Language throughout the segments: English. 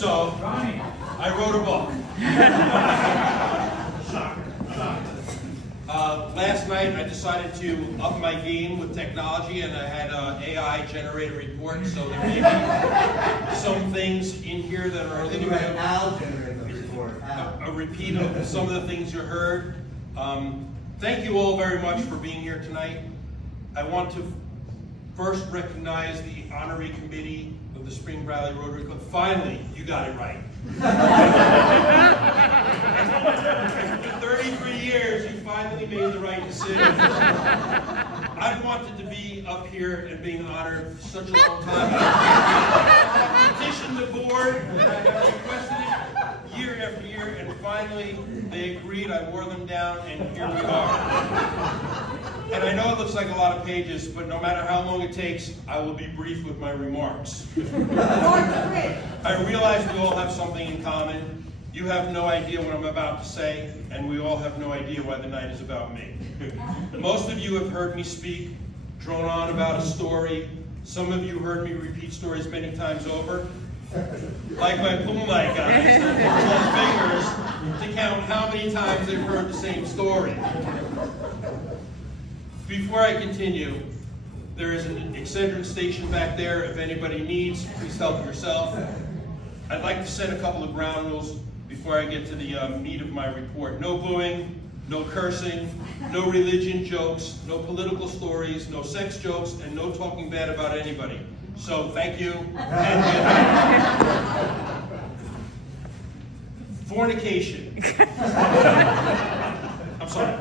So, I wrote a book. Last night I decided to up my game with technology, and I had an AI generate a report, so there may be some things in here that are a little bit a repeat of some of the things you heard. Thank you all very much for being here tonight. I want to first recognize the honorary committee of the Spring Valley Rotary Club. Finally, you got it right. After 33 years, you finally made the right decision. I've wanted to be up here and being honored for such a long time. I petitioned the board, and I have requested it year after year, and finally they agreed. I wore them down, and here we are. And I know it looks like a lot of pages, but no matter how long it takes, I will be brief with my remarks. I realize we all have something in common. You have no idea what I'm about to say, and we all have no idea why the night is about me. Most of you have heard me speak, drone on about a story. Some of you heard me repeat stories many times over. Like my pool night guys, that use fingers to count how many times they've heard the same story. Before I continue, there is an excedrin station back there. If anybody needs, please help yourself. I'd like to set a couple of ground rules before I get to the meat of my report. No booing, no cursing, no religion jokes, no political stories, no sex jokes, and no talking bad about anybody. So thank you. Fornication. I'm sorry.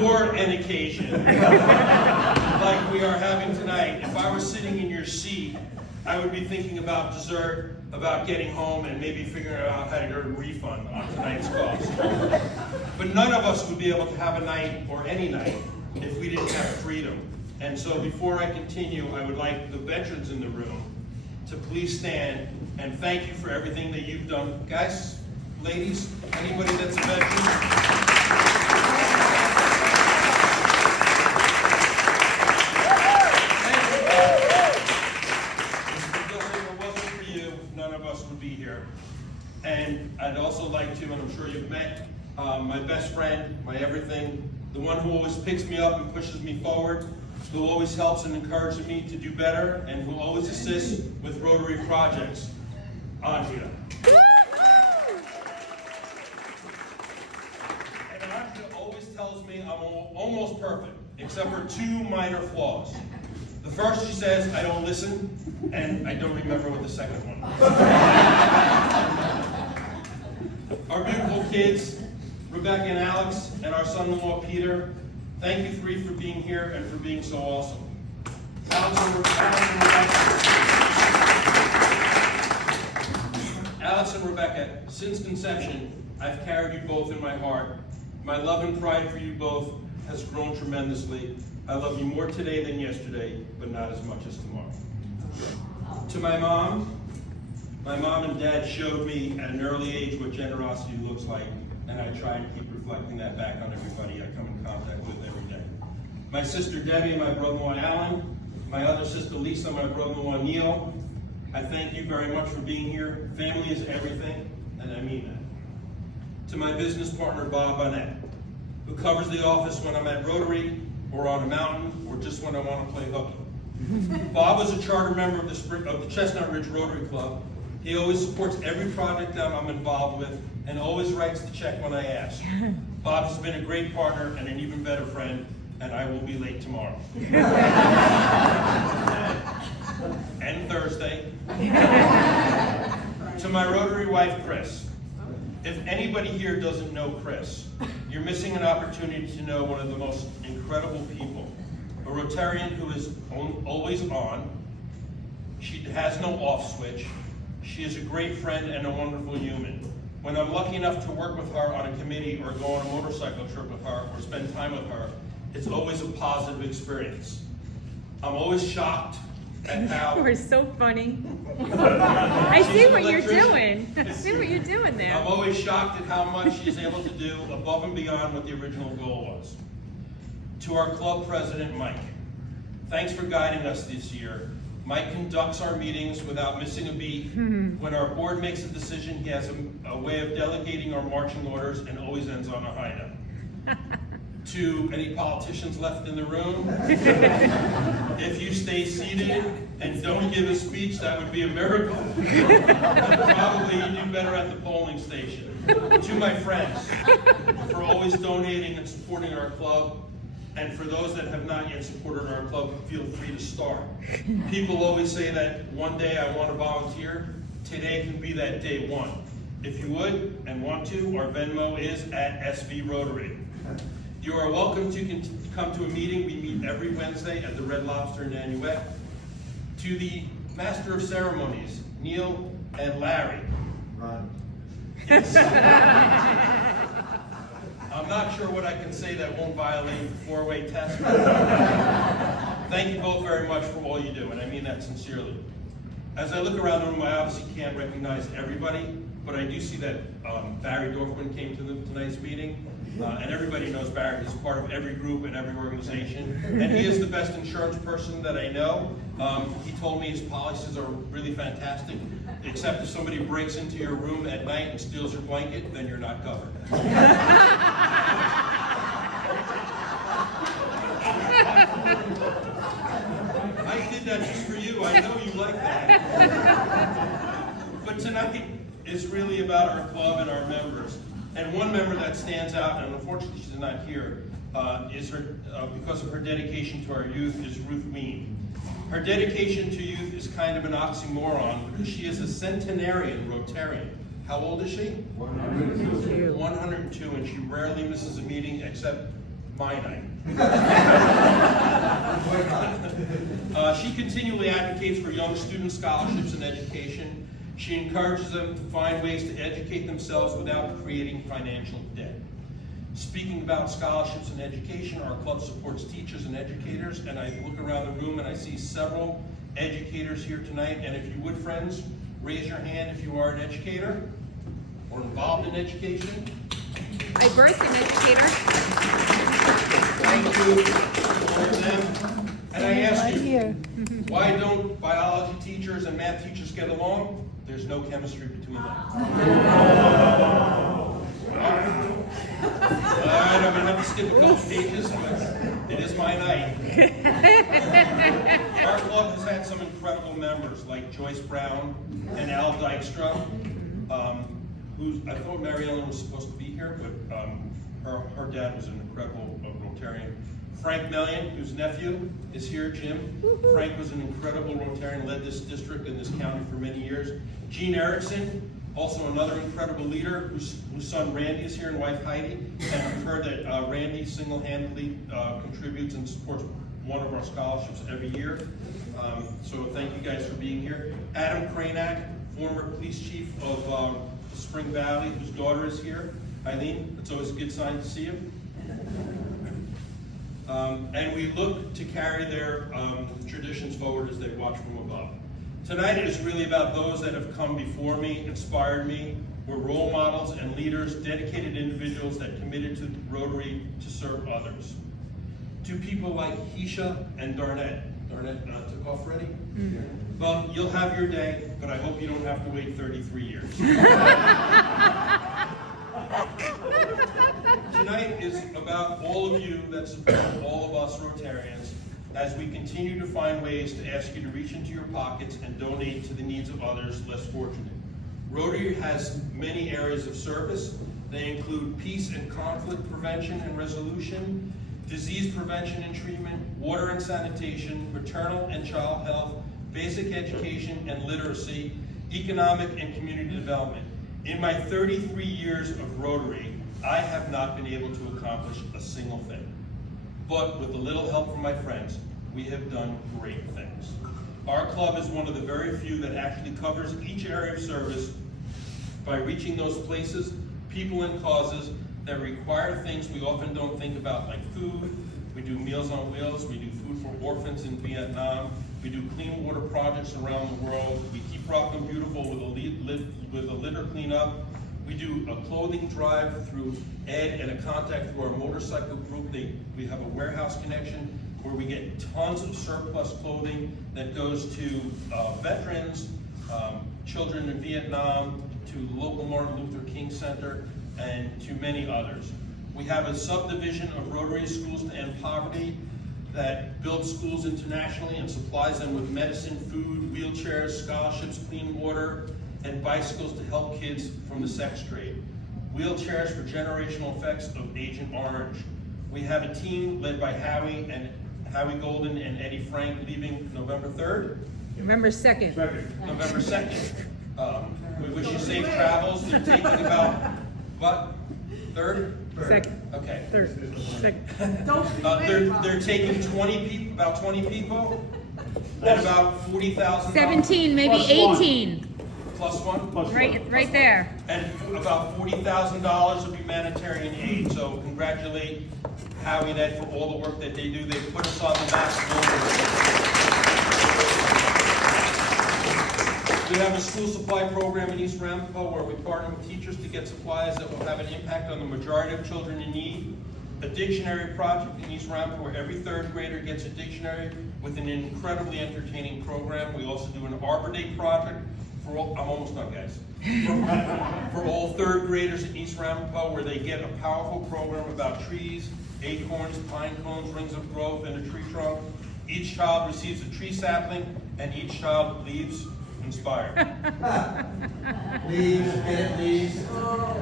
For an occasion, like we are having tonight, if I were sitting in your seat, I would be thinking about dessert, about getting home, and maybe figuring out how to get a refund on tonight's cost. But none of us would be able to have a night, or any night, if we didn't have freedom. And so before I continue, I would like the veterans in the room to please stand and thank you for everything that you've done. Guys, ladies, anybody that's a veteran? Would be here. And I'd also like to, and I'm sure you've met, my best friend, my everything, the one who always picks me up and pushes me forward, who always helps and encourages me to do better, and who always assists with Rotary projects, Andrea. And Andrea always tells me I'm almost perfect, except for two minor flaws. The first, she says, I don't listen, and I don't remember what the second one was. Our beautiful kids, Rebecca and Alex, and our son-in-law, Peter, thank you three for being here and for being so awesome. Alex and Rebecca, since conception, I've carried you both in my heart. My love and pride for you both has grown tremendously. I love you more today than yesterday, but not as much as tomorrow. To my mom and dad showed me at an early age what generosity looks like, and I try and keep reflecting that back on everybody I come in contact with every day. My sister Debbie, my brother-in-law Alan, my other sister Lisa, my brother-in-law Neil, I thank you very much for being here. Family is everything, and I mean that. To my business partner Bob Bonnet, who covers the office when I'm at Rotary, or on a mountain, or just when I want to play hooky. Bob is a charter member of the Chestnut Ridge Rotary Club. He always supports every project that I'm involved with, and always writes the check when I ask. Bob has been a great partner and an even better friend, and I will be late tomorrow. And Thursday. To my Rotary wife, Chris. If anybody here doesn't know Chris, you're missing an opportunity to know one of the most incredible people. A Rotarian who is always on. She has no off switch. She is a great friend and a wonderful human. When I'm lucky enough to work with her on a committee or go on a motorcycle trip with her or spend time with her, it's always a positive experience. I'm always shocked at how... You were so funny. I see what you're doing. I see what you're doing there. I'm always shocked at how much she's able to do above and beyond what the original goal was. To our club president, Mike, thanks for guiding us this year. Mike conducts our meetings without missing a beat. When our board makes a decision, he has a way of delegating our marching orders and always ends on a high note. To any politicians left in the room, if you stay seated and don't give a speech, that would be a miracle. Probably you do better at the polling station. To my friends, for always donating and supporting our club, and for those that have not yet supported our club, feel free to start. People always say that one day I want to volunteer. Today can be that day one. If you would and want to, our Venmo is at SV Rotary. You are welcome to come to a meeting. We meet every Wednesday at the Red Lobster in Nanuet. To the Master of Ceremonies, Neil and Larry. Run. Yes. I'm not sure what I can say that won't violate the four-way test. Thank you both very much for all you do, and I mean that sincerely. As I look around the room, I obviously can't recognize everybody, but I do see that Barry Dorfman came to tonight's meeting, and everybody knows Barry is part of every group and every organization, and he is the best insurance person that I know. He told me his policies are really fantastic, except if somebody breaks into your room at night and steals your blanket, then you're not covered. I did that just for you. I know you like that. But tonight is really about our club and our members. And one member that stands out, and unfortunately she's not here, is her, because of her dedication to our youth, is Ruth Ween. Her dedication to youth is kind of an oxymoron because she is a centenarian Rotarian. How old is she? 102. 102, and she rarely misses a meeting except my night. She continually advocates for young student scholarships and education. She encourages them to find ways to educate themselves without creating financial debt. Speaking about scholarships and education, our club supports teachers and educators, and I look around the room and I see several educators here tonight, and if you would, friends, raise your hand if you are an educator or involved in education. I birthed an educator. Thank you for them. And I ask you, why don't biology teachers and math teachers get along? There's no chemistry between them. All right, I'm gonna have to skip a couple pages, but it is my night. Our club has had some incredible members like Joyce Brown and Al Dykstra, who's, I thought Mary Ellen was supposed to be here, but her dad was an incredible Rotarian. Frank Mellion, whose nephew is here, Jim. Frank was an incredible Rotarian, led this district and this county for many years. Gene Erickson, also another incredible leader, whose son Randy is here and wife Heidi. And I've heard that Randy single-handedly contributes and supports one of our scholarships every year. So thank you guys for being here. Adam Kranak, former police chief of Spring Valley, whose daughter is here. Eileen, it's always a good sign to see you. And we look to carry their traditions forward as they watch from above. Tonight is really about those that have come before me, inspired me, were role models and leaders, dedicated individuals that committed to Rotary to serve others. To people like Keisha and Darnett. Darnett took off already? Mm-hmm. Well, you'll have your day, but I hope you don't have to wait 33 years. Tonight is about all of you that support all of us Rotarians as we continue to find ways to ask you to reach into your pockets and donate to the needs of others less fortunate. Rotary has many areas of service. They include peace and conflict prevention and resolution, disease prevention and treatment, water and sanitation, maternal and child health, basic education and literacy, economic and community development. In my 33 years of Rotary, I have not been able to accomplish a single thing. But with a little help from my friends, we have done great things. Our club is one of the very few that actually covers each area of service by reaching those places, people, and causes that require things we often don't think about, like food. We do Meals on Wheels, we do food for orphans in Vietnam, we do clean water projects around the world, we keep Rockland beautiful with a litter cleanup. We do a clothing drive through Ed and a contact through our motorcycle group. We have a warehouse connection where we get tons of surplus clothing that goes to veterans, children in Vietnam, to the local Martin Luther King Center, and to many others. We have a subdivision of Rotary Schools to End Poverty that builds schools internationally and supplies them with medicine, food, wheelchairs, scholarships, clean water, and bicycles to help kids from the sex trade. Wheelchairs for generational effects of Agent Orange. We have a team led by Howie Golden and Eddie Frank leaving November 3rd. Remember second. November 2nd. We wish you safe travels. They're taking about, what, 3rd? Second. Okay. Third. Second. They're taking 20 people, about 20 people, and about $40,000. 17, maybe 18. Plus one? Right there. And about $40,000 of humanitarian aid. So congratulate Howie and Ed for all the work that they do. They put us on the map. We have a school supply program in East Ramapo where we partner with teachers to get supplies that will have an impact on the majority of children in need. A dictionary project in East Ramapo where every third grader gets a dictionary with an incredibly entertaining program. We also do an Arbor Day project for all, I'm almost done, guys. For all third graders in East Ramapo where they get a powerful program about trees, acorns, pine cones, rings of growth, and a tree trunk. Each child receives a tree sapling and each child leaves inspired. Leaves, get it, leaves.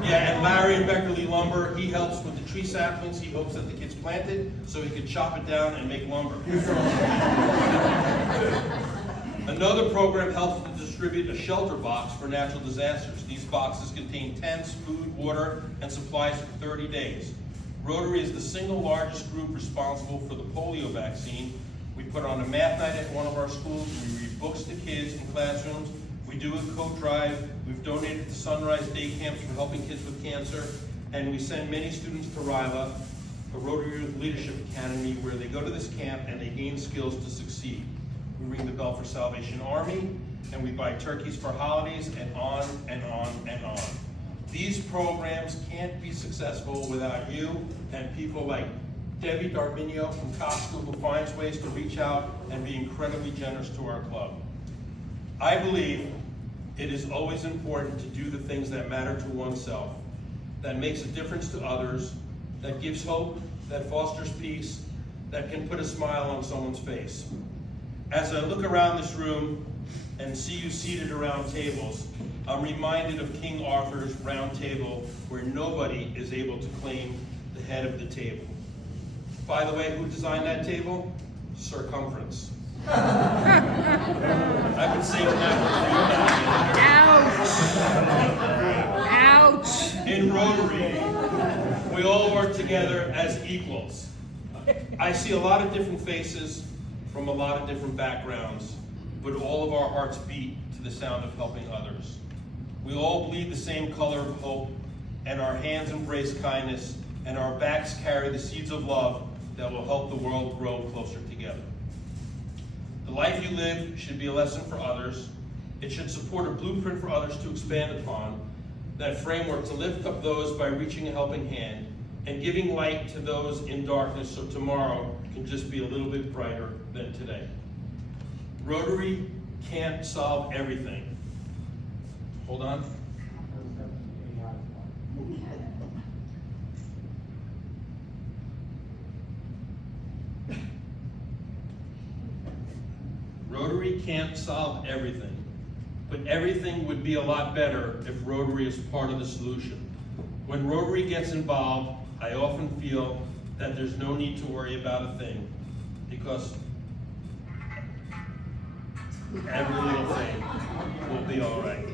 Yeah, and Larry and Beckerly Lumber, he helps with the tree saplings. He hopes that the kids plant it so he can chop it down and make lumber. Another program helps to distribute a shelter box for natural disasters. These boxes contain tents, food, water, and supplies for 30 days. Rotary is the single largest group responsible for the polio vaccine. We put on a math night at one of our schools. We read books to kids in classrooms. We do a coat drive. We've donated to Sunrise Day Camps for helping kids with cancer. And we send many students to RILA, a Rotary Youth Leadership Academy, where they go to this camp and they gain skills to succeed. We ring the bell for Salvation Army, and we buy turkeys for holidays, and on and on and on. These programs can't be successful without you and people like Debbie Darminio from Costco, who finds ways to reach out and be incredibly generous to our club. I believe it is always important to do the things that matter to oneself, that makes a difference to others, that gives hope, that fosters peace, that can put a smile on someone's face. As I look around this room and see you seated around tables, I'm reminded of King Arthur's round table where nobody is able to claim the head of the table. By the way, who designed that table? Circumference. I've been saying that for 3 Ouch. Ouch. In Rotary, we all work together as equals. I see a lot of different faces from a lot of different backgrounds, but all of our hearts beat to the sound of helping others. We all bleed the same color of hope, and our hands embrace kindness, and our backs carry the seeds of love that will help the world grow closer together. The life you live should be a lesson for others. It should support a blueprint for others to expand upon, that framework to lift up those by reaching a helping hand and giving light to those in darkness so tomorrow can just be a little bit brighter than today. Rotary can't solve everything. Hold on. Rotary can't solve everything, but everything would be a lot better if Rotary is part of the solution. When Rotary gets involved, I often feel that there's no need to worry about a thing, because every little thing will be all right.